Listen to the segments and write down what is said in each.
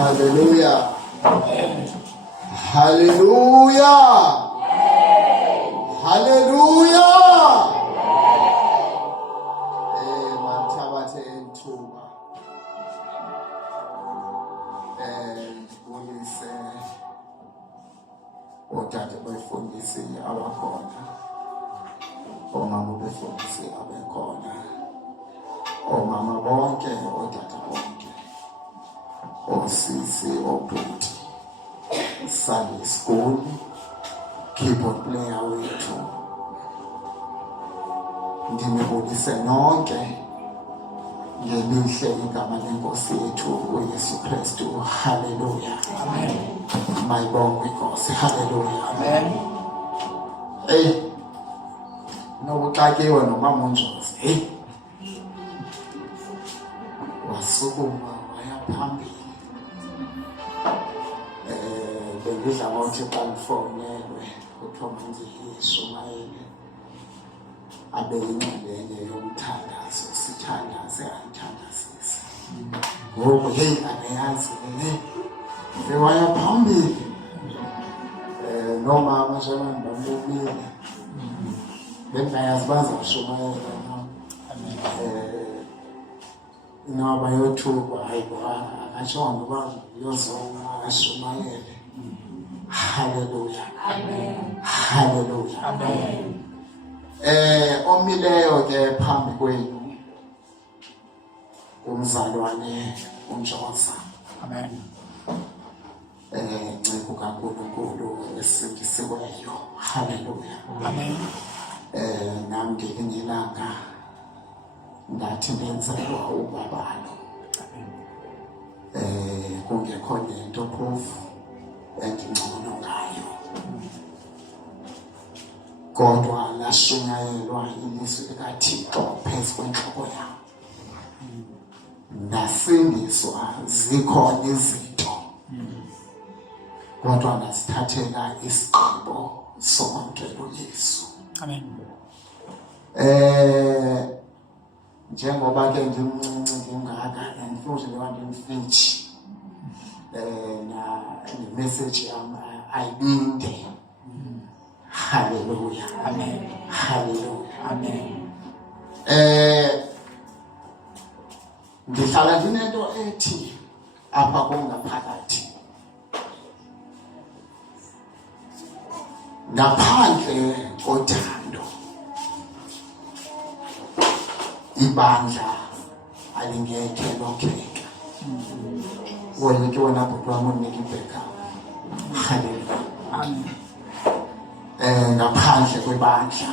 Hallelujah. Hallelujah. Hallelujah. Mathabathe ithuba. Ngibonise othathe befundisi abakhona. Omama befundisi abekhona. Omama bonke, othatha bonke. Osisi, obhuti. Sunday school. Keyboard player wethu. Ndinibonise nonke ngelihle igama lenkosi yethu uYesu Kristu. Hallelujah. Amen. Mayibongwe inkosi. Hallelujah. Amen. Nokuxakiwe nomama uNjozi. Wasukuma waya phambili. Bengidla ngokuthi xa ngifonelwe kuthiwa manje iShumayeli abe yingxenye yomthandazo, sithandaze ayithandazise. Ngoku angayazi waya phambili. Nomama njengoba ngibambile bengayazi bazashumayela inaba yothuba akashongo bazuyozonga ashumayele. Hallelujah. Amen. Hallelujah. Amen. Omileyo ke phambi kwenu umzalwane uNjoza. Amen. Ncebo kaNkulunkulu esindisiweyo. Hallelujah. Amen. Nami ngelingelanga ngathi ndenzelwa ubabalo. Kungekho nento phofu engingcono ngayo. Kodwa lashunyayelwa ilizwi likaThixo phezu kwenhloko yami. Nasindiswa zikhona izinto. Kodwa nasithathela isigqibo sokwamkela uYesu. Amen. Njengoba ke ngimncinci ngingaka ngifuna nje ngimfitshi. Na message yami ayibinde. Hallelujah. Amen. Hallelujah. Amen. Ngihlala nginento ethi apha kungaphakathi. Ngaphandle kothando ibandla alingeke lokheka. Wena ke wena bhuti wami unikibheka. Hallelujah. Amen. Ngaphandle kwebandla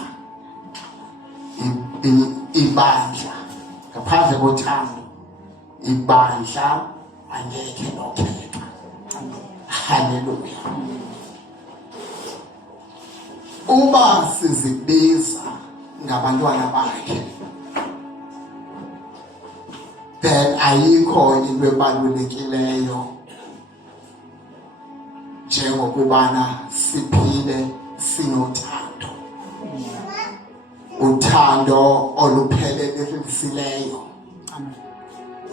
ibandla ngaphandle kothando ibandla angeke lokheka. Hallelujah. Uba sizibiza ngabantwana bakhe, then ayikho into ebalulekileyo njengokubana siphile sinothando. Uthando oluphelelisileyo.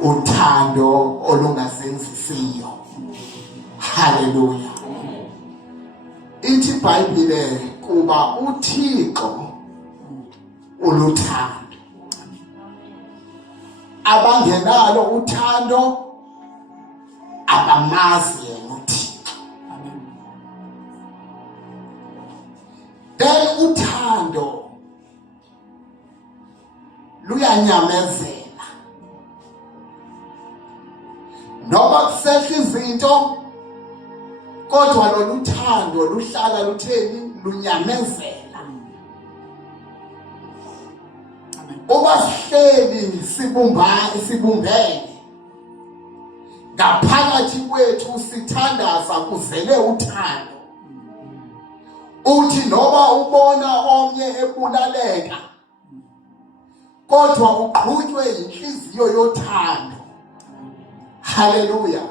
Uthando olungazenzisiyo. Hallelujah. Ithi iBhayibhile kuba uThixo uluthando. Abangenalo uthando abamazi yena uThixo. Amen. Then uthando luyanyamezela. Noba kusehla izinto kodwa lolu thando luhlala lutheni lunyamezela. Uba sihleli sibumbene ngaphakathi kwethu sithandaza kuvele uthando. Uthi noba ubona omnye ebulaleka kodwa uqhutywe inhliziyo yothando. Hallelujah.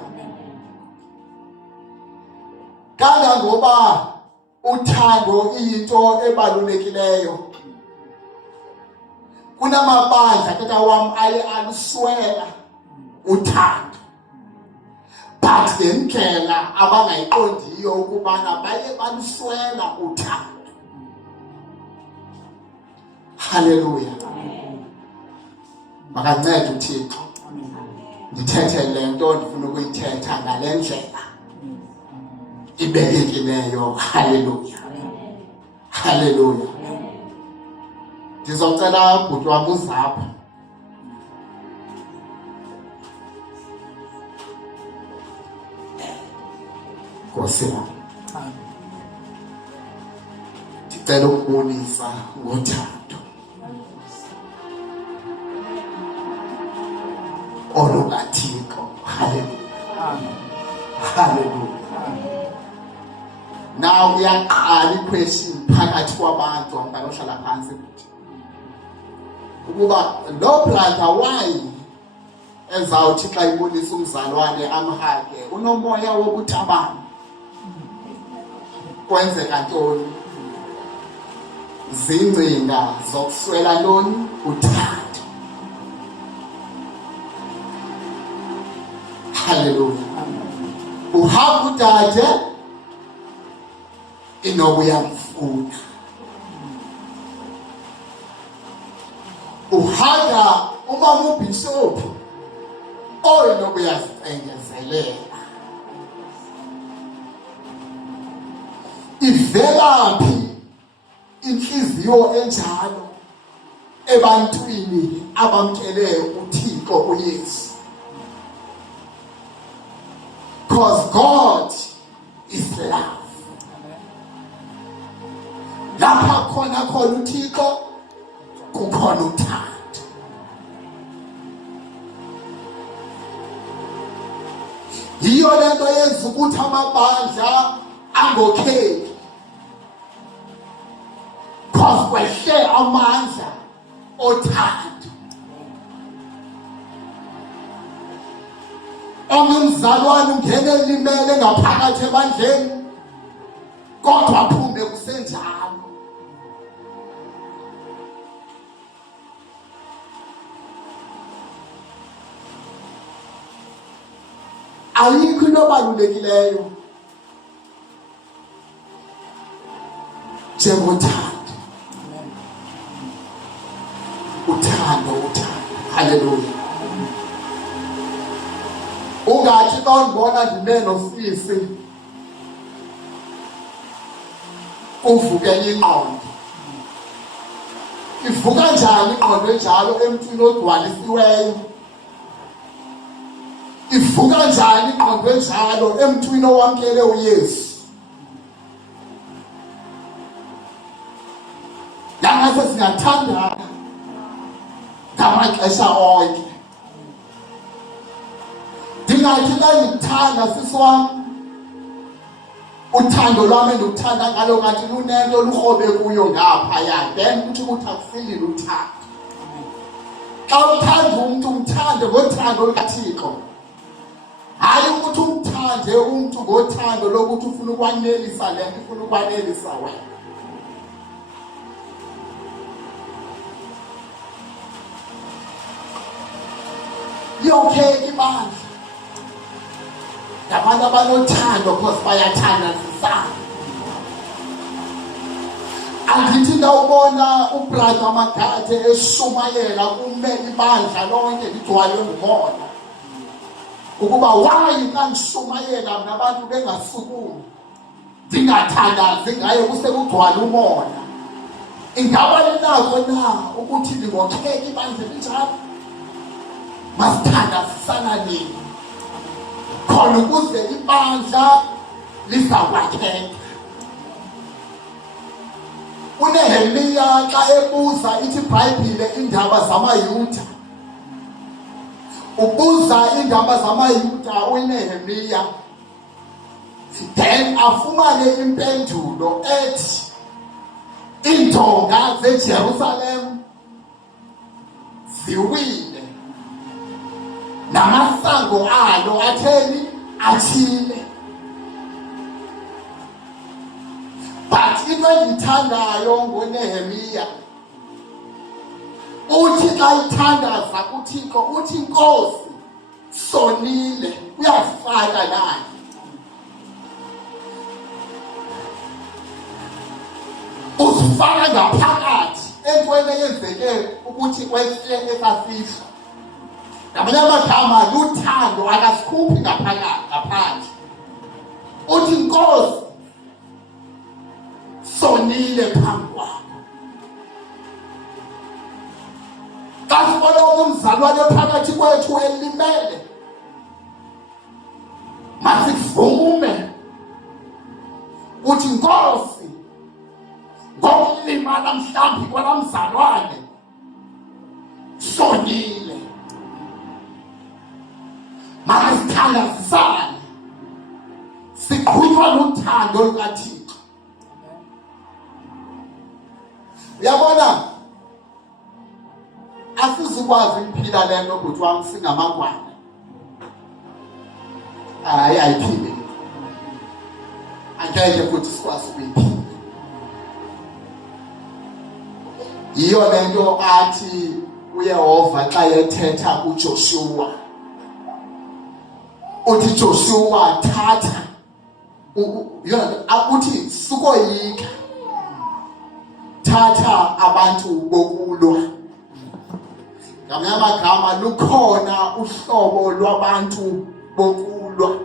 Kangangoba uthando iyinto ebalulekileyo. Kunamabandla tata wami aye aluswela uthando. but ngendlela abangayiqondiyo ukubana baye baluswela uthando. Hallelujah. Makancede uThixo ndithethe le nto ndifuna ukuyithetha ngale ndlela ibekekileyo. Hallelujah. Hallelujah. Ndizocela ubhuti wam uZapho Nkosi yami, ndicela ukubonisa ngothando olukaThixo. Hallelujah. Hallelujah. Now uyaqala iquestion phakathi kwabantu abanohlala phansi ukuba lo brother why ezawuthi xa ibonisa umzalwane amhage unomoya wokuthabana. Kwenzeka ntoni? Zingcinga zokuswela ntoni? Uthando. Hallelujah. Uhamba udade inokuyamfuna. Uhanga umama uBishop oyinokuyazengezelela. Ivelaphi inhliziyo enjalo ebantwini abamkele uThixo uYesu? Because God is love. Lapha khona uThixo kukhona uthando. Yiyo lento yenza ukuthi amabandla angokheli. Because kwehle amandla othando. Umzalwane ungene elimele ngaphakathi ebandleni kodwa aphume kusenjalo. Ayikho into ebalulekileyo njengothando. Uthando. Hallelujah. Ungathi xa undibona ndime nosisi uvukele ingqondo. Ivuka njani ingqondo enjalo emntwini ogcwalisiweyo? Ivuka njani ingqondo enjalo emntwini owamkele uYesu? Nangase singathandana ngamaxesha onke. Ndingathi xa ndikuthanda sisi wam, uthando lwam endiluthanda ngalo ngathi lunento lurhobe kuyo ngaphaya, then kuthi ukuthi akusindile uthando. Xa uthanda umntu umthande ngothando lukaThixo. Hayi ukuthi umthande umntu ngothando lokuthi ufuna ukwanelisa le nto ufuna ukwanelisa wena. Okay ibandla ngabantu abanothando because bayathandazisana. Angithi ndawubona ubrother Magathe eshumayela kumele ibandla lonke ligcwalwe ngumoya ukuba why kanishumayela mina abantu bengasukumi ndingathandazi ngaye kusekugcwala umoya. Ingaba linako na ukuthi lingokheke ibandla linjalo? Masithandazisana nini khona ukuze ibandla lizakwakheka. UNehemiya xa ebuza ithi iBhayibhile indaba zamaYuda, ubuza indaba zamaYuda uNehemiya, then afumane impendulo ethi iintonga zeJerusalem ziwile namasango alo atheni athile. But into endiyithandayo ngoNehemiya uthi xa ithandaza kuThixo uthi Nkosi sonile, uyafana akanani. Uzifaka ngaphakathi entweni eyenzeke ukuthi wehle esafihla. Ngamanye amagama luthando akasikhuphi ngaphandle. Uthi Nkosi sonile phambi kwakho. Kasibona umzalwane phakathi kwethu elimele. Masivume uthi Nkosi ngokulimala mhlambi kwalamzalwane sonile. Masithandazisane siqhutywa luthando lukaThixo. Uyabona asizukwazi ukuphila lento ukuthi wami singamangwane. Ayiphile. Angeke futhi sikwazi ukuyiphila. Yiyo lento athi uYehova xa ethetha kuJoshua. Uthi Joshua thatha uthi sukoyika. Thatha abantu bokulwa. Ngamanye amagama lukhona uhlobo lwabantu bokulwa.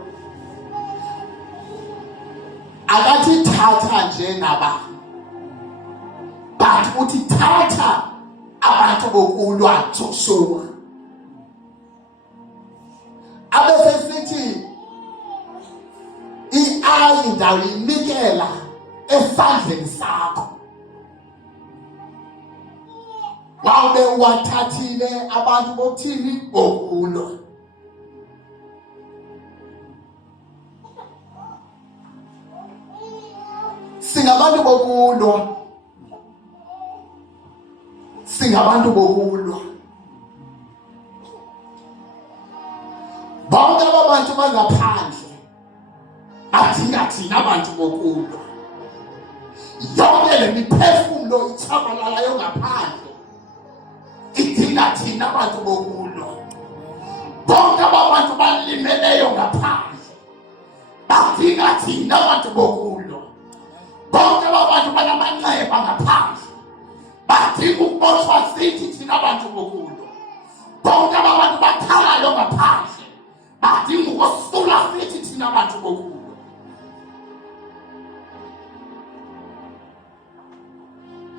Akathi thatha nje naba. But uthi thatha abantu bokulwa Joshua. Abesesithi i-ayi ndayinikela esandleni sakho. Wawube wathathile abantu bokuthini bokulwa. Singabantu bokulwa. Singabantu bokulwa. Bonke abantu bangaphandle badinga thina abantu bokulwa. Yonke le miphefumulo ithabalalayo ngaphandle idinga thina abantu bokulwa. Bonke abantu balimeleyo ngaphandle badinga thina abantu bokulwa. Bonke abantu banamanxeba ngaphandle badinga ukubotshwa sithi thina abantu bokulwa. Bonke abantu bakhalayo ngaphandle badinga ukusula sithi thina abantu bokulwa.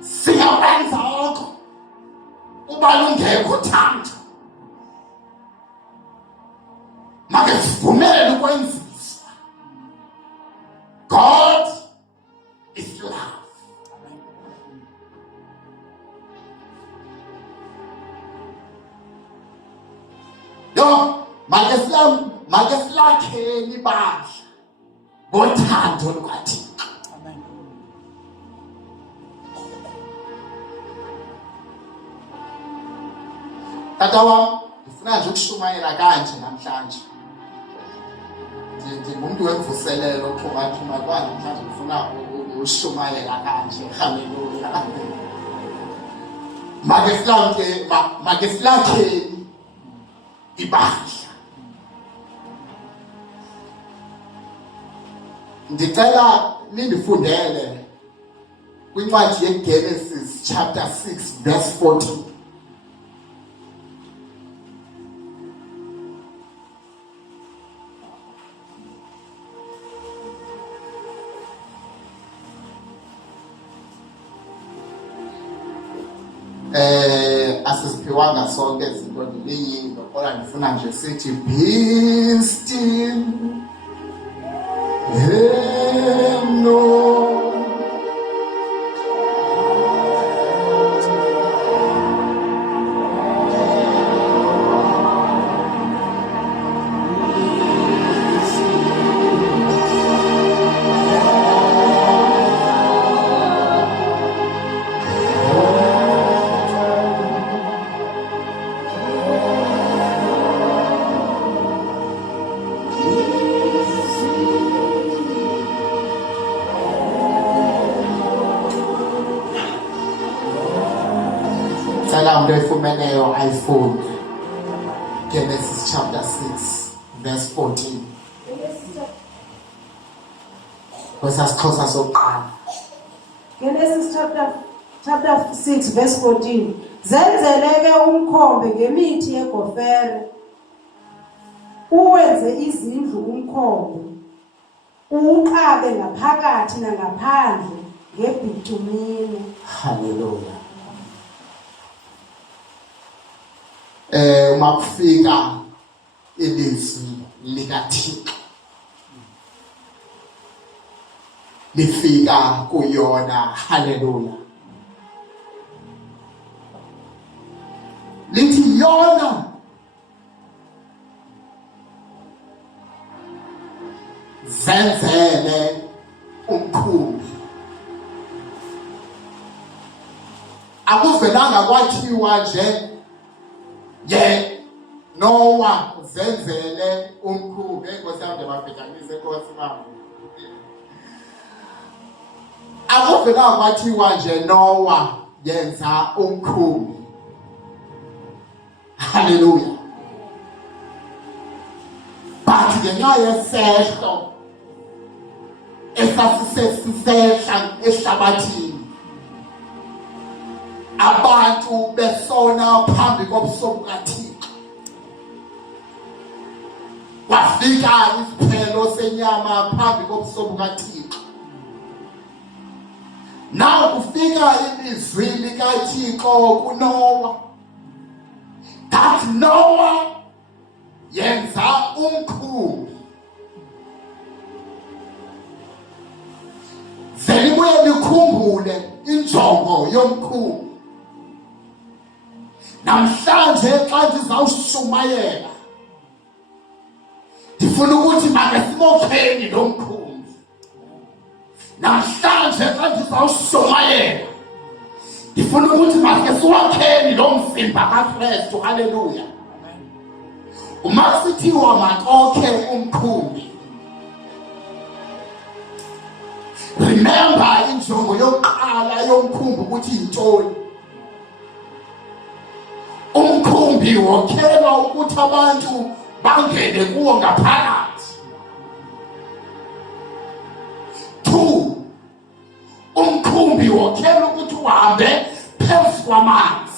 Siyawenza oko uba lungekho uthando. Make sivumele ukwenziswa. God is love. Yo, make silakheni ibandla ngothando lukaThixo. Amen. Tata wami, ngifuna nje ukushumayela kanje namhlanje. Ngingumuntu wemvuselelo oxhumaxhuma kwani namhlanje ngifuna ukushumayela kanje. Haleluya. Make silakheni ibandla. Ndicela nindifundele kwincwadi yeGenesis chapter 6 verse 14. Asiziphiwanga sonke izinto ndiliyindo kodwa ndifuna nje sithi be still. No. Efumeneyo iPhone Genesis chapter 6 verse 14. kwesasixhosa sokuqala. Genesis chapter 6 verse 14. Zenzeleke umkhombe ngemithi yegofere. Uwenze izindlu umkhombe. Uqabe ngaphakathi nangaphandle ngebitumini. Hallelujah. Uma kufika ilizwi likaThixo lifika kuyona, hallelujah, lithi yona zenzele umkhumbi. Akuvelanga kwathiwa nje Noah zenzele umkhumbi. Enkosi yami ndibabhidanise, Nkosi mama. Akuvelanga kwathiwa nje Noah yenza umkhumbi. Hallelujah. But ngenxa yesehlo esasisehla ehlabathini, abantu besona phambi kobuso bukaThixo, kwafika isiphelo senyama phambi kobuso bukaThixo. Naw kufika ilizwi likaThixo kuNoah, that Noah yenza umkhumbi. Zelibuye likhumbule injongo yomkhumbi. Namhlanje xa ndizawushumayela, ndifuna ukuthi make simokheni lo mkhumbi. Namhlanje xa ndizawushumayela, ndifuna ukuthi make siwakheni lo mzimba kaKristu. Haleluya. Uma sithiwa makokhe umkhumbi, remember injongo yokuqala yomkhumbi ukuthi yintoni. Umkhumbi wokhelwa ukuthi abantu bangene kuwo ngaphakathi. 2, umkhumbi wokhelwa ukuthi uhambe phezu kwamanzi.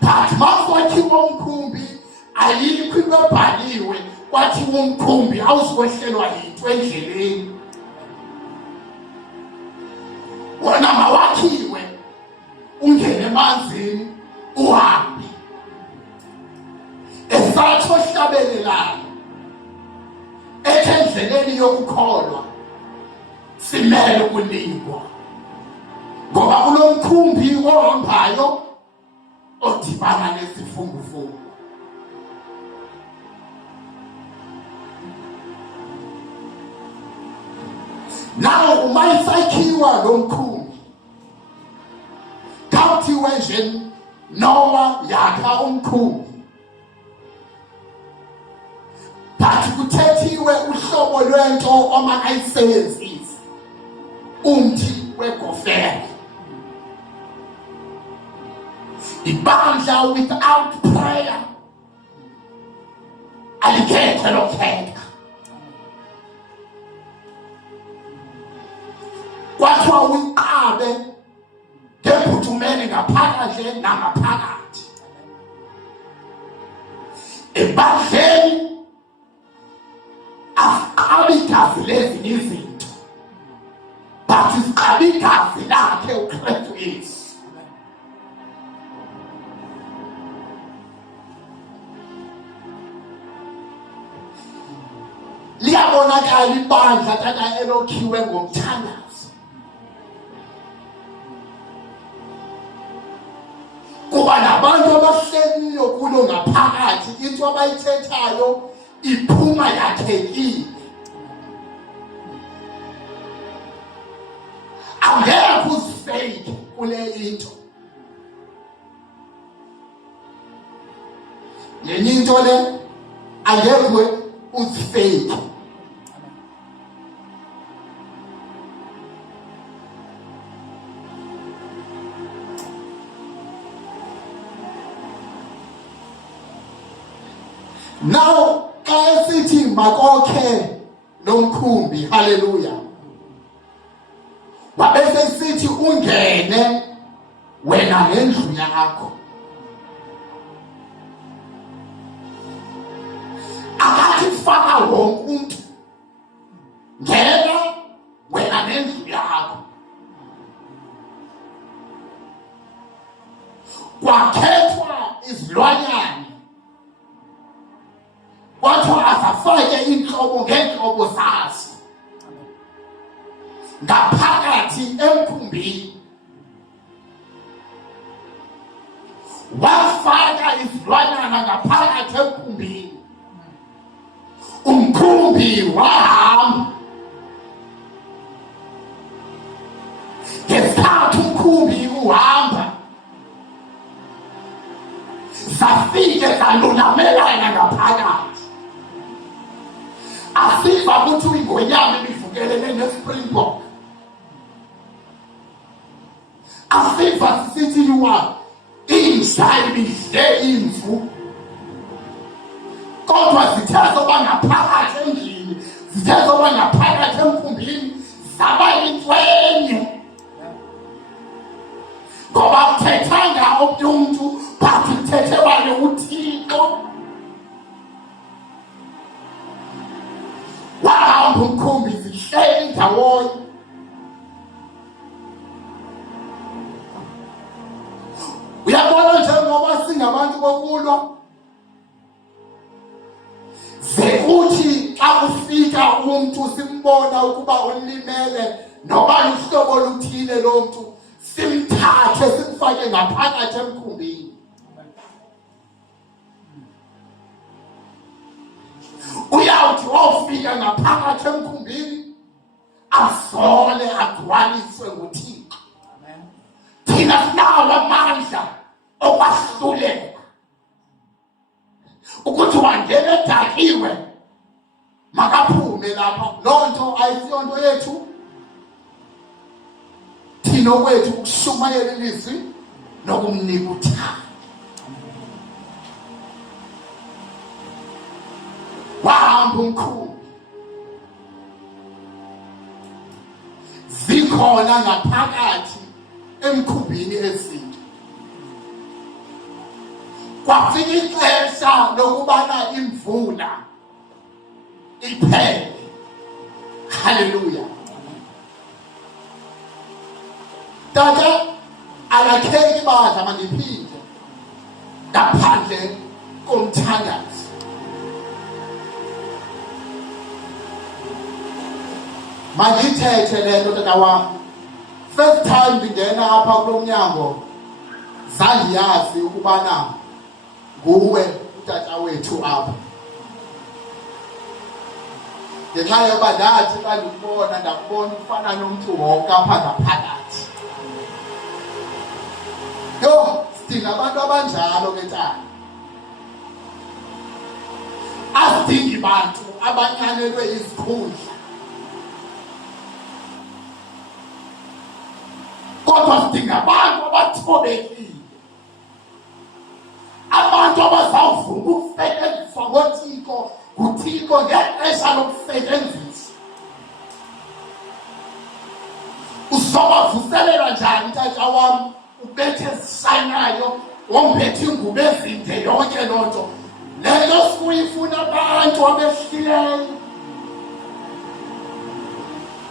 But makwathiwa umkhumbi, ayikho into ebhaliwe kwathiwa umkhumbi awuzikwehlelwa yinto endleleni. Wona mawakhiwe ungene emanzini uhambe. Esatho hlabelelayo endleleni yokukholwa simele ukulingwa, ngoba kulo mkhumbi ohambayo odibana nesifungufungu. Naw uma isakhiwa lo mkhumbi, kuthiwe nje Noah yakha umkhumbi, but kuthethiwe uhlobo lwento omakayisebenzise, umthi wegofere. Ibandla without prayer alikhethe lokheka. Kwathiwa uyiqabe ngebhuthumeni ngaphakathi nangaphakathi. Ebandleni asiqabi igazi lezinye izinto, but isiqabi igazi lakhe uKristu Yesu. Liyabonakala ibandla tata elokhiwe ngomthandazo, kuba nabantu abahleliyo kulo ngaphakathi, into abayithethayo iphuma yakhekile. Angeke uzifake kule into. Yenye into le angeke uzifake. Now xa esithi makokhe nomkhumbi, haleluya, wabese sithi ungene wena nendlu yakho. Akathi faka wonke umuntu, ngena wena nendlu yakho. Kwakhethwa izilwanyana, kwathiwa azafake inhlobo ngeenhlobo zazo ngaphakathi emkhumbini. Wafaka izilwanyana ngaphakathi emkhumbini, umkhumbi wahamba. Ngesikhathi umkhumbi uhamba, zafike zalunamelana ngaphakathi. Asiva ukuthi ingonyama ibivukelele ne-springbok. Asiva sisithi yiwa inja ibidle imvu. Kodwa zithe zoba ngaphakathi endlini, zithe zoba ngaphakathi emkhumbini, zaba yintwenye. Ngoba kuthethanga omnye umuntu, but kuthethebane uThixo. Wahamba umkhumbi zihleli ndawonye. Uyabona njengoba singabantu bokulwa, zekuthi xa ufika umuntu simbona ukuba ulimele noba luhlobo luthile lo muntu, simthathe simfake ngaphakathi emkhumbini. Uyawuthi wofika ngaphakathi emkhumbini, azole agcwaliswe nguThixo. Thina sinawo amandla okwahlulela ukuthi wangena edakiwe makaphume lapha. Loo nto ayisiyonto yethu. Thina okwethu ukushumayela ilizwi nokumnika uthando. Wahamba umkhumbi, zikhona ngaphakathi emkhumbini ezinto. Kwafika ixesha lokubana imvula iphele. Haleluya. Tata akakheki badla mandiphinde ngaphandle komthandazo. Mandithethe le nto tata wam. First time ndingena apha kulo mnyango, zandiyazi ukubana nguwe utata wethu apha. Ngenxa yoba ndathi xa ndikubona ndakubona ufana nomntu wonke apha ngaphakathi. Yo, sidinga abantu abanjalo ke tata. Asidingi bantu abanyanelwe izikhundla, kodwa sidinga abantu abathobekile, abantu abazawuvuma ukusetyenziswa nguThixo ngexesha lokusetyenziswa. Uzobavuselela njani tata wam ubethe ezishayinayo, womphethe ingubo ezinde, yonke loo nto? Le nto sikuyifuna abantu abehlileyo.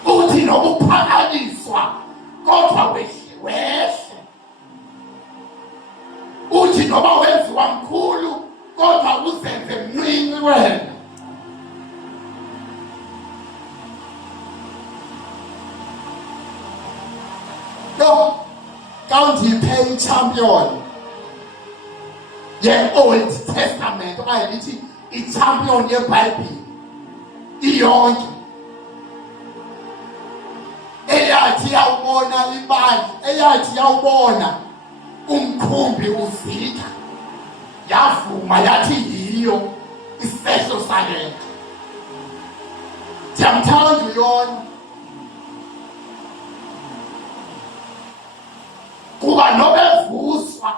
Uthi nokuphakanyiswa kodwa wehle. Uthi noba wenziwa mkhulu kodwa uzenze mncinci wena. No, kawundiphe i-champion ye-Old Testament, okanye ndithi i-champion yeBhayibhile iyonke, eyathi yawubona ibandla, eyathi yawubona umkhumbi uzitha, yavuma yathi yiyo isehlo sale nto. Ndiyamthanda uYona, kuba nobevuswa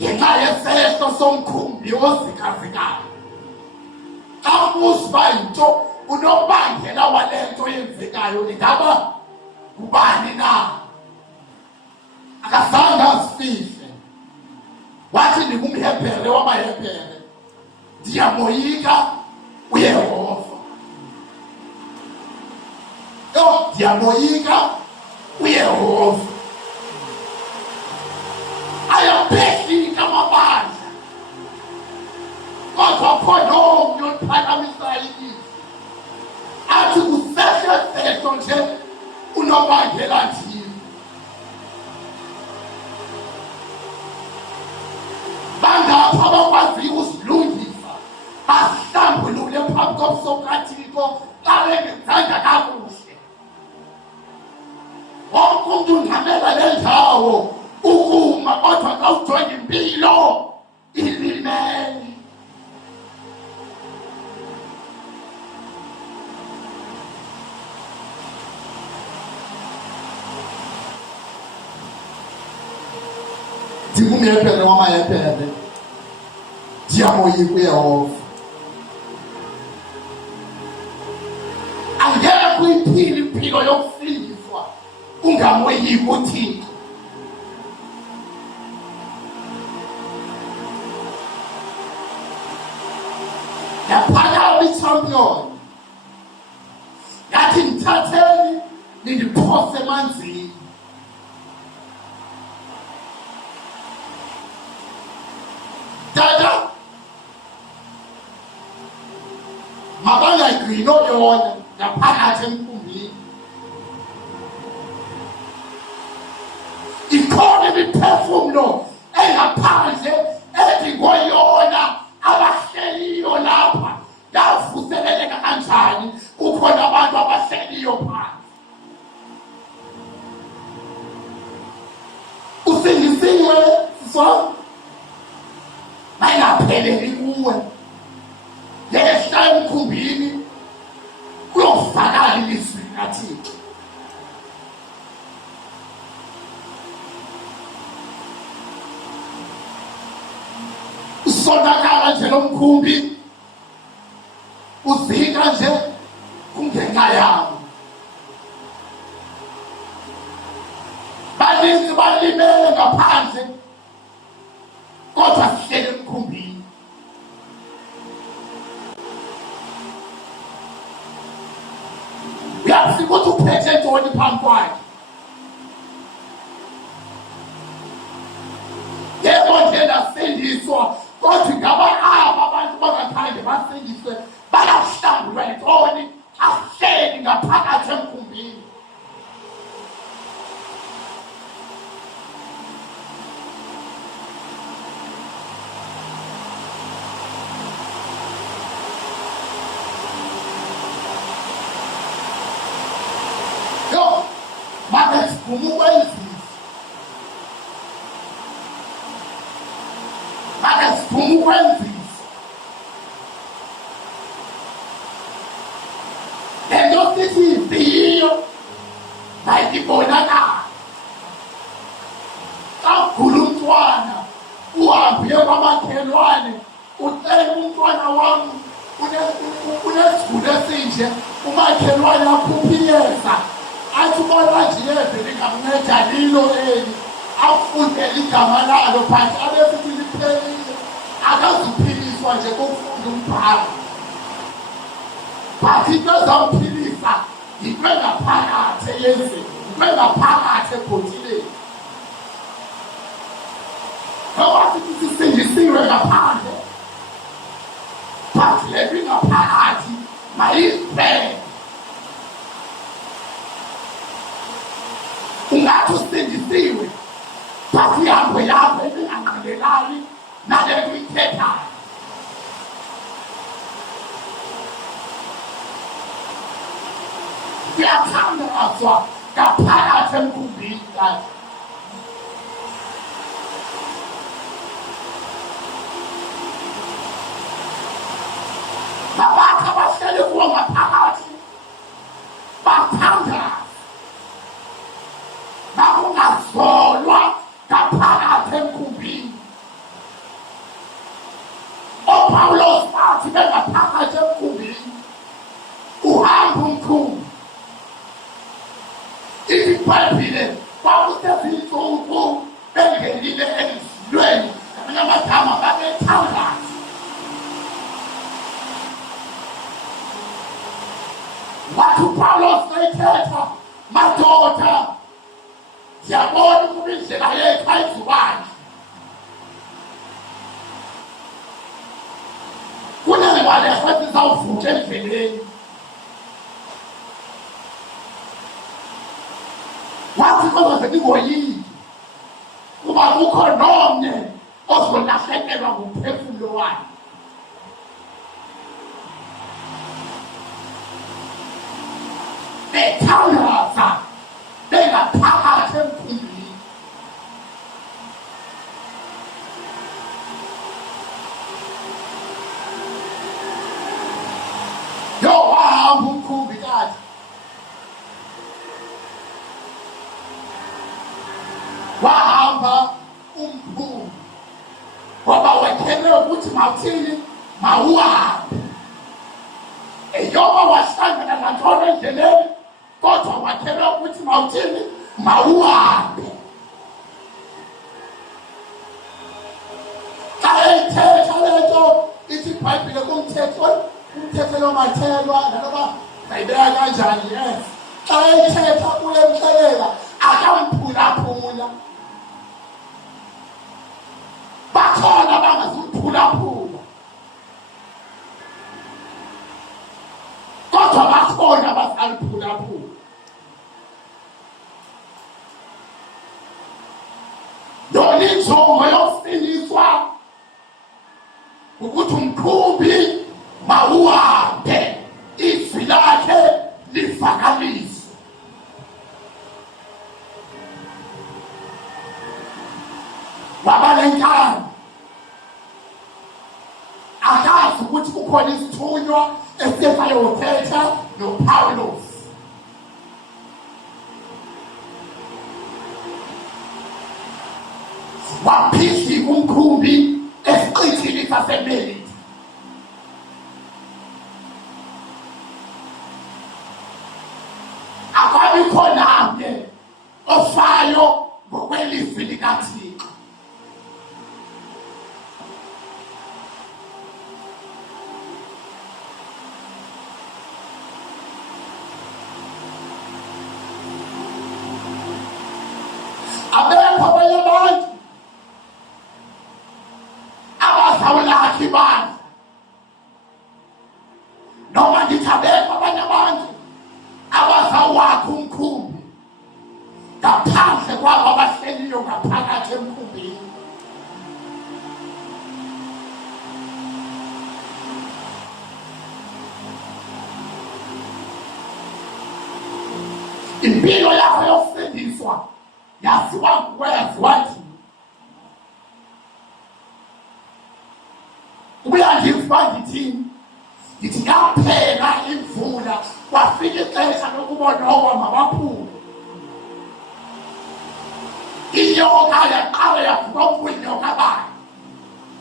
ngenxa yesehlo somkhumbi ozikazikayo. Xa uzwa into unobangela walento yenzekayo ingaba kubani na? Akazange azifihle. Wathi ndingumHebhere wamaHebhere, ndiyamoyika uYehova. Ndiyamoyika uYehova. Ayaphehika amabandla, kodwa khona omnye oliphakamisayo ilizwi. Athi kusehlefehlo nje unobangela thile. Bangapha abakwaziyo uzilungisa, bahlambulule phambi kobuso bukaThixo xa bengenzanga kakuhle. Wonke umntu ungxamela le ndawo ukuma, kodwa xa ujonga impilo ilimele. NdingumHebhere wamaHebhere, ndiyamoyika uYehova. Angeke uyiphile impilo yokufundiswa ungamoyiki uThixo. Yaphakama iChampion, yathi ndithatheni nindiphose emanzini. Tata, mabangayigcini oyona ngaphakathi emkhumbini. Ikhona imiphefumlo engaphandle edingoyona abahleliyo lapha. Yavuseleleka kanjani? Kukhona abantu abahleliyo phansi. Usindisiwe siswa mayingapheleli kuwe. Lehla emkhumbini kuyovakala ilizwi likaThixo. Usonakala nje lo mkhumbi, uzika nje kungenxa yabo. Baninzi balimele ngaphandle, kodwa sihleli emkhumbini. Uyafika ukuthi uphethe ntoni phambi kwakhe. Yebo nje ndasindiswa, kodwa ingaba aba abantu bangaphandle basindiswe bayahlambulwa ntoni? Ahleli ngaphakathi emkhumbini. Makesiphume ukwenzisa, makesiphume ukwenzisa. Le nto sithi iziyo mayibonakala. Xa ugula umntwana uhambe uye kwamakhelwane ucele umntwana wam unesigulo esinje, umakhelwane akhuphe iyeza. Athi ubona nje iyeza lingamnceda lilo eli, afundele igama lalo phansi abesithi liphelile. Akazuphiliswa nje kufunda umbhalo, but into ezawuphilisa yinto engaphakathi eyenzeni, yinto engaphakathi ebhotileni. Ngoba sithi sisindisiwe ngaphandle, but le nto ingaphakathi mayiziphele. Ungathi usindisiwe, but ihambo yakho ingangqinelani nale nto uyithethayo. Kuyathandazwa ngaphakathi emkhumbini kathi. Nabantu abahleli kuwo ngaphakathi bathandaza, bakungazolwa ngaphakathi emkhumbini. noPawulos bathi bengaphakathi emkhumbini uhamba umkhumbi. IBhayibhile kwakusezinsuku bengenile emzilweni, ngamanye amagama babethandaza. Wathi uPawulos ethetha, madoda, siyabona ukuba indlela yethu ayizubani. Kunengwaleho esizawuvuka endleleni. Wathi kodwa ningoyiki kuba kukho nomnye ozolahlekelwa ngumphefumulo wakhe. Bethandaza bengaphakathi emkhumbini. Wahamba umkhumbi kade. Wahamba umkhumbi ngoba wethelwe ukuthi mawuthini, mawuhambe. Eyoba wahlangana nantoni endleleni, kodwa wathelwe ukuthi mawuthini, mawuhambe. Xa ethetha le nto ithi iBhayibhile kumthetho lo mathelwa nanoba sayibeka kanjani, yes. Xa ethetha uyemhlelela, akamphulaphula. Bakhona bangazimphulaphula, kodwa bakhona abasaliphulaphula. Yona injongo yokusindiswa ukuthi umkhumbi mawuhambe, izwi lakhe livakaliswe. Wabalenkani akazi ukuthi kukhona isithunywa esiyayothetha noPawulos. Waphihla umkhumbi esiqithini saseMelita. Akabikho namnye ofayo ngokwelizwi likaThixo. Abekho abanye abantu abazawulakha ibandla, noma ngithi abekho abanye abantu abazawakha umkhumbi ngaphandle kwabo abahleliyo ngaphakathi emkhumbini. Impilo yakho yokusindiswa yaziwa nguyaziwa nje. Ubuyandiva ngithini? Ngithi yaphela imvula, kwafika ixesha lokubona okwamabaphulo. Inyoka yaqala yavuka kwinyoka bayo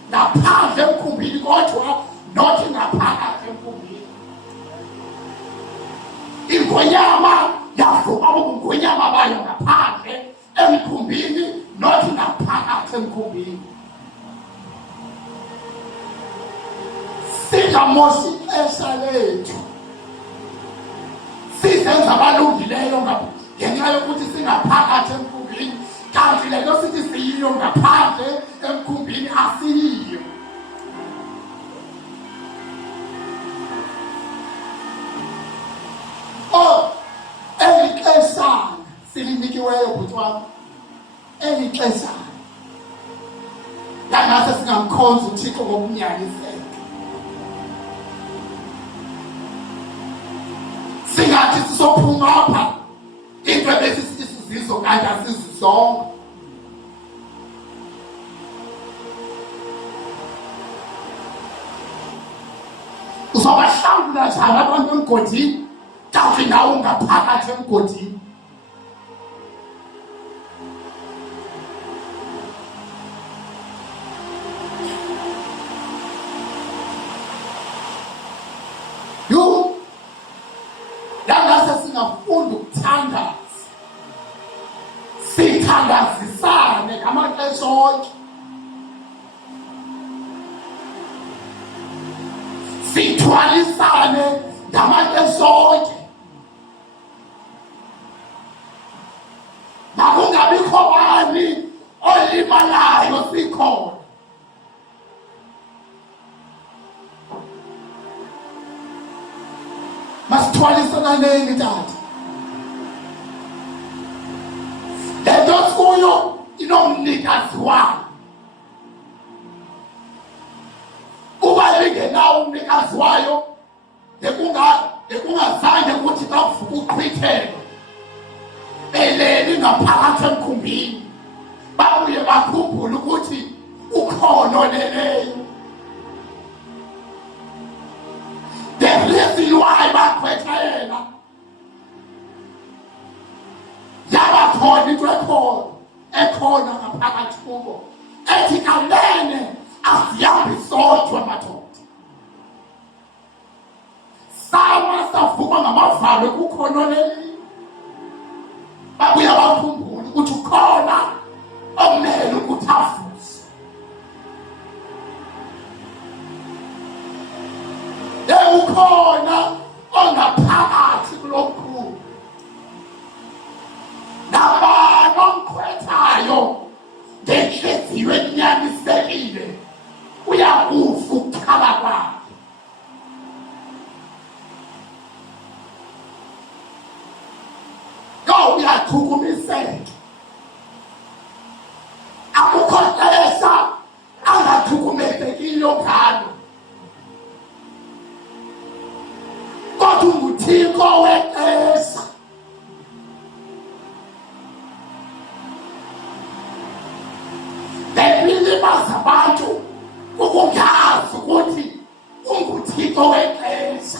ngaphandle emkhumbini, kodwa nothi ngaphakathi emkhumbini. Ingonyama yavuka ubungonyama bayo ngaphandle emkhumbini, nothi ngaphakathi emkhumbini. Singamoshi ixesha lethu sizenza abalungileyo ngenxa yokuthi singaphakathi emkhumbini, kanti le nto sithi siyiyo ngaphandle emkhumbini asiyiyo. Eli xeshana silinikiweyo bhuti wami, eli xeshana langase singamkhonza uThixo ngokunyaniseka. Singathi sisophuma apha into ebesithi sizizo kanti asizizonke. Uzobahlangula njani abantu emgodini kanti nawe ungaphakathi emgodini? ngamaxesha onke. Sithwalisane ngamaxesha onke. Makungabikho bani olimalayo sikhona. Masithwalisananeni tata. Le nto sikuyo inomnikazi wayo. Uba ingenawo umnikazi wayo, bekungazange kuthi xa kuvuka uqhwithelo beleli ngaphakathi emkhumbini babuye bakhumbule ukuthi ukhona oleleyo. The reason why bakhwethela yabakhona into ekhona ngaphakathi kubo ethi kanene asihambi sodwa madoda. Sama savukwa ngamavalo kukhona oleleyo. Babuya bakhumbule ukuthi ukhona omele ukuthi avuse. Ukhona ongaphakathi kulokhu. Nabani omkhwethayo ngenhliziyo enyanisekile uyakufa ukukhala kwakhe. Uyathukumiseka. Akukho xesha angathukumesekile ngalo. Kodwa unguThixo wexesha. Belimaza abantu ukungazi ukuthi unguThixo wexesha.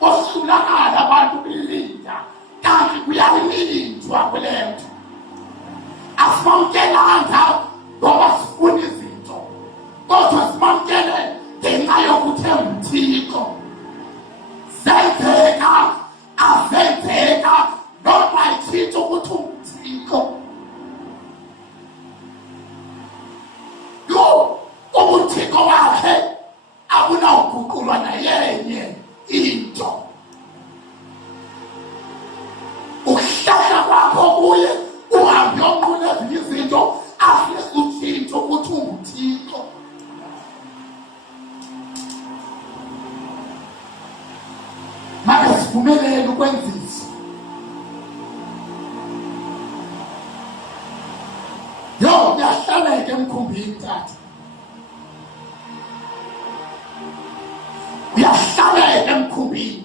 Osulakala abantu belinda kanti kuyalindwa kule nto. Asimamkelanga ngoba sifuna izinto, kodwa simamkele ngenxa yokuthi uThixo. Zenzeka azenzeka noma ithixo ukuthi uThixo. UbuThixo wakhe akunawuguqulwa nayenye into. Ukuhlala kwakho kuye uhambe uyonqula ezinye izinto afise utshintsho ukuthi unguThixo. Make sivumelele ukwenzisa. Uyahlaleka emkhumbini tata. Uyahlaleka emkhumbini.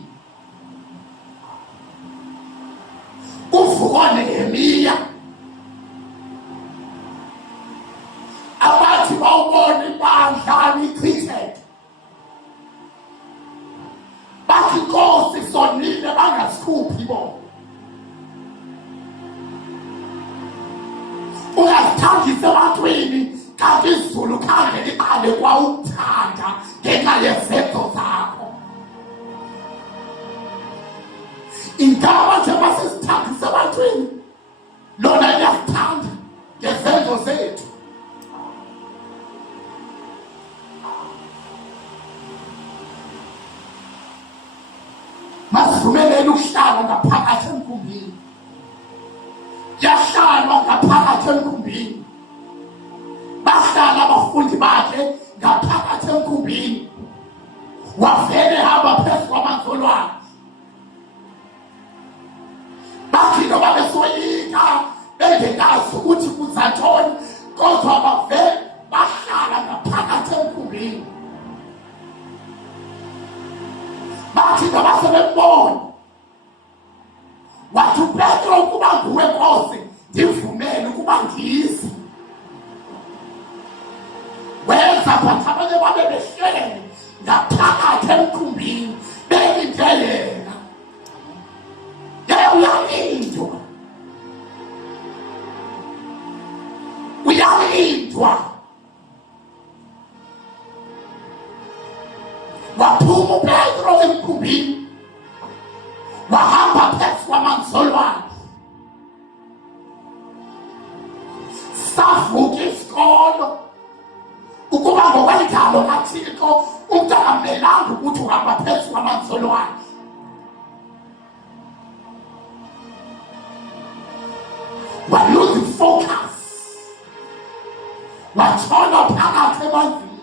Uvuka Nehemiya. Abathi bawubona ibandla lichitheka. Bathi Nkosi sonile bangasikhuphi bona. Ungazithangisa ebantwini kanti izulu khange liqale kwawukuthanda ngenxa yezenzo zakho. Indaba nje masizithangisa ebantwini lona liyasithanda ngezenzo zethu. Masivumelele ukuhlala ngaphakathi emkhumbini. Yahlalwa ngaphakathi emkhumbini. Bahlala abafundi bakhe ngaphakathi emkhumbini. Wavele hamba phezu kwamanzolwane. Bathi noma besoyika bengenazi ukuthi kuzanjani, kodwa bavele bahlala ngaphakathi emkhumbini. Bathi noma sebembona wathi uPetro ukuba nguwe Nkosi ndivumele ukuba ngize. Wenza phansi abanye babe behlele ngaphakathi emkhumbini belinde yena. Uyalindwa. Uyalindwa. Waphuma uPetro emkhumbini. Wahamba phezu kwamanzolwane. uthixo umntu akamelanga ukuthi uhamba phezu kwamanzolo wakhe. Walose focus, watshona phakathi emanzini,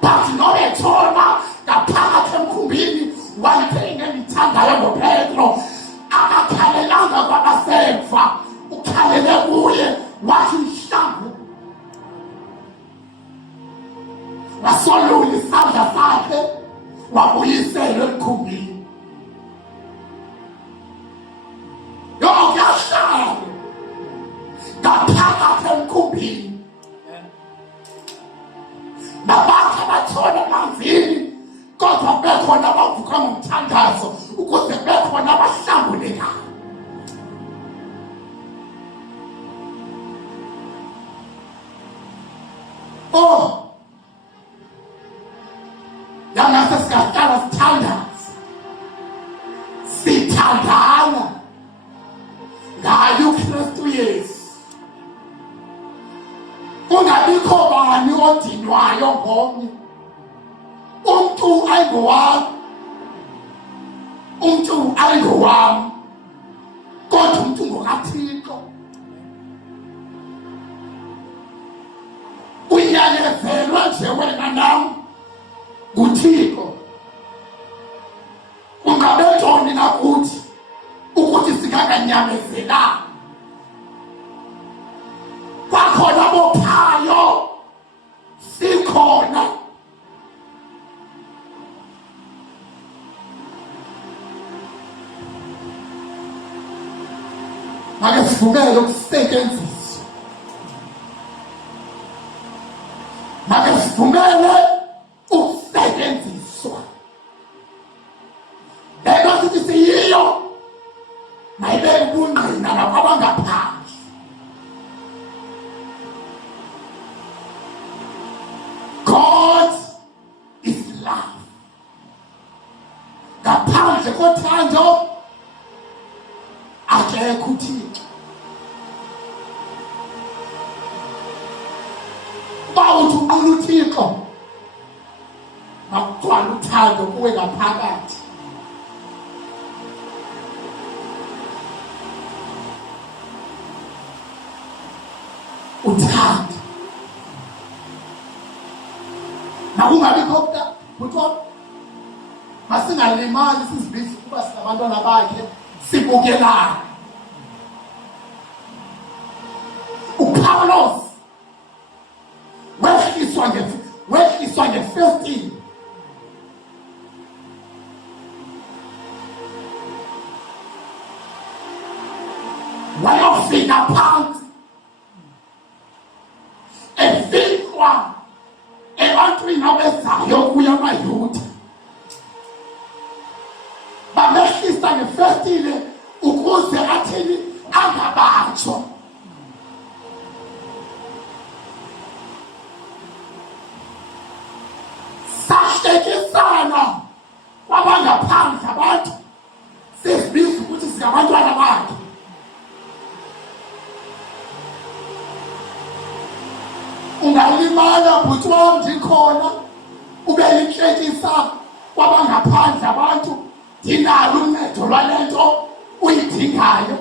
but noba etshona ngaphakathi emkhumbini wayithenge ngithandayo ngoPetro, akakhalelanga kwabasemva, ukhalele kuye wathi mhlambu, wasolula isandla sakhe wabuyisela emkhumbini. Kuyahlala ngaphakathi emkhumbini, nabantu abathola emanzini kodwa bekhona abavuka ngomthandazo ukuze bekhona abahlambulekayo. Yangase sikaqala sithandaze, sithandana ngayo uKristu Yesu. Kungabikho bani odinwayo ngomnye, umuntu ayingowami, umuntu ayingowami, kodwa umuntu ngokaThixo. Uyanyezelwe nje wena nami nguThixo. Kungabe ntoni nakuthi ukuthi singakanyamezelanga? Bakhona bophayo, sikhona. Make sivumele ukusetshenziswa, make sivumele ukusetshenziswa. Lento sithi siyiyo mayibeke ubungqina nakwabangaphandle. God is love. Ngaphandle kothando akekho uThixo. Bawuthi uqula uThixo makugcwala uthando kuwe ngaphakathi. Uthando nakungabikho kuthiwa masingalimali sizibisi kuba sinabantwana bakhe sibukelana. uPawulos wehliswa nge-15 wayofika phansi efikwa ebantwini abezayo kuya amayuda, bamehlisa nge-15 ukuze athini angabanjwa. Sahlekisana kwabangaphandle abantu, sizibiza ukuthi singabantwana bakhe. Ungalimala bhuti wami ndikhona, ube yinhlekisa kwabangaphandle abantu, ndinalo uncedo lwalento uyidingayo.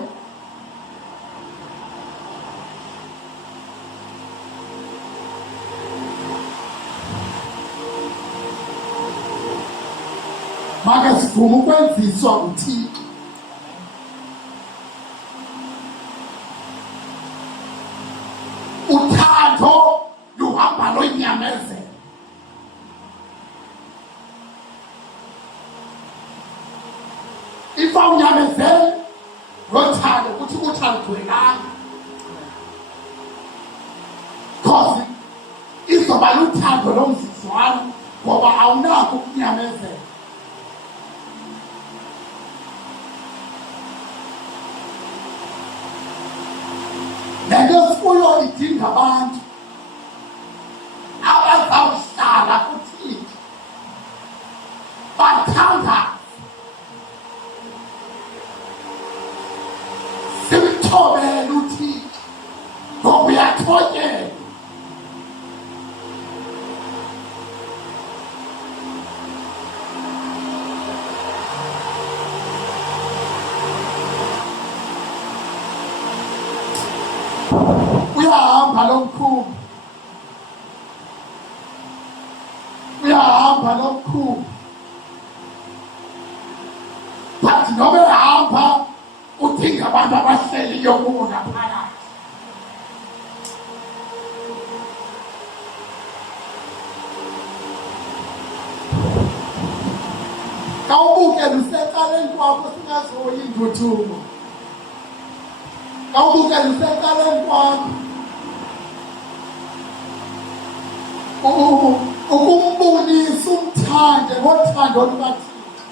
Make sivume ukwenziswa nguThixo. Uthando luhamba lonyamezela. Ifa unyamezela ngothando ukuthi uthando because izoba luthando lomzuzwana ngoba awunakho ukunyamezela. Lento sikuyo idinga abantu abazawuhlala kuThixo bathanda, simthobele uThixo ngoba uyathotyelwa. ehamba nomkhulu. But noma ehamba udinga abantu abahleliyo kubo ngaphakathi. Kawubukela usecaleni kwakho singazoyi induthumo. Kawubukela usecaleni kwakho. Ukumbonisa umthande ngothando olukaThixo.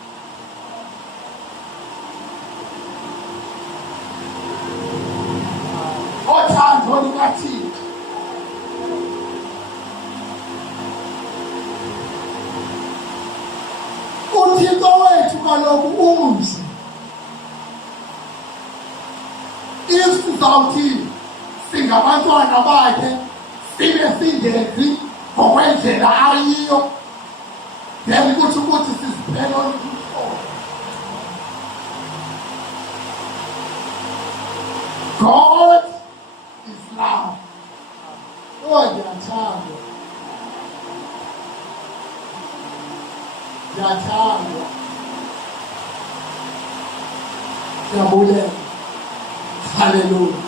Othando olukaThixo. uThixo wethu kaloku unje. If sizawuthi singabantwana bakhe sibe singenzi ngokwendlela ayiyo, then kuthi ukuthi siziphela olukhulu. God is love. Oh, ndiyathanda. Ndiyathanda. Ndiyabulela. Hallelujah.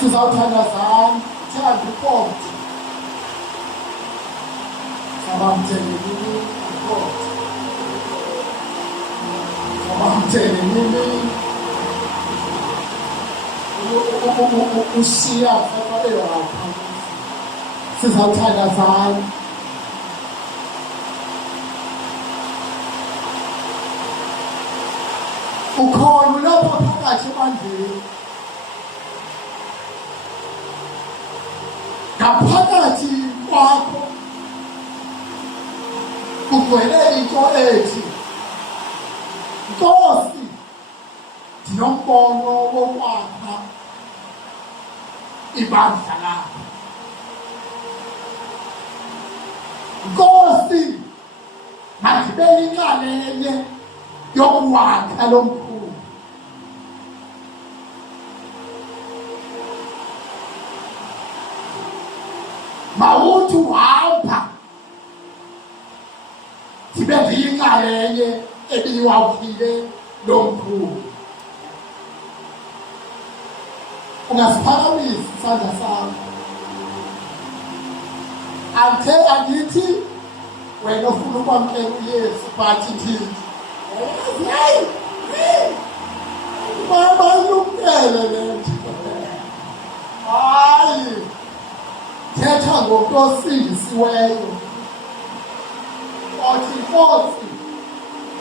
Sizawuthandazana, thanda uPothi. Sabamthelelini uPothi. Sabamthelelini uShiya sababeyo lapha. Sizawuthandazana. Ukhona lapha phakathi ebandleni. Ngaphakathi kwakho kugcwele into ethi, Nkosi, ndinombono wokwakha ibandla lakho. Nkosi, mandibe yinxalenye yokwakha lo mkhulu. Mawuthi uhamba ndibe ndiyinxalenye ebiyiwakhile lo mkhulu. Ungasiphakamisa isandla sakho. Andithi wena ufuna ukwamkela uYesu, but ndithi balumkele le nto. Hayi, thetha ngomntu osindisiweyo. Othi, Nkosi,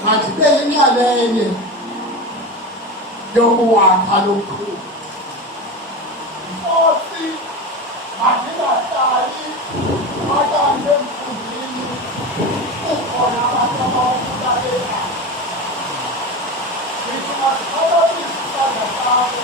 mandibe yinxalenye yokuwakha lo mkhulu. Nkosi, mandingahlali okanye emfundini kukhona abantu abawufulalela. Ndithi masiphakamisa isandla sakho.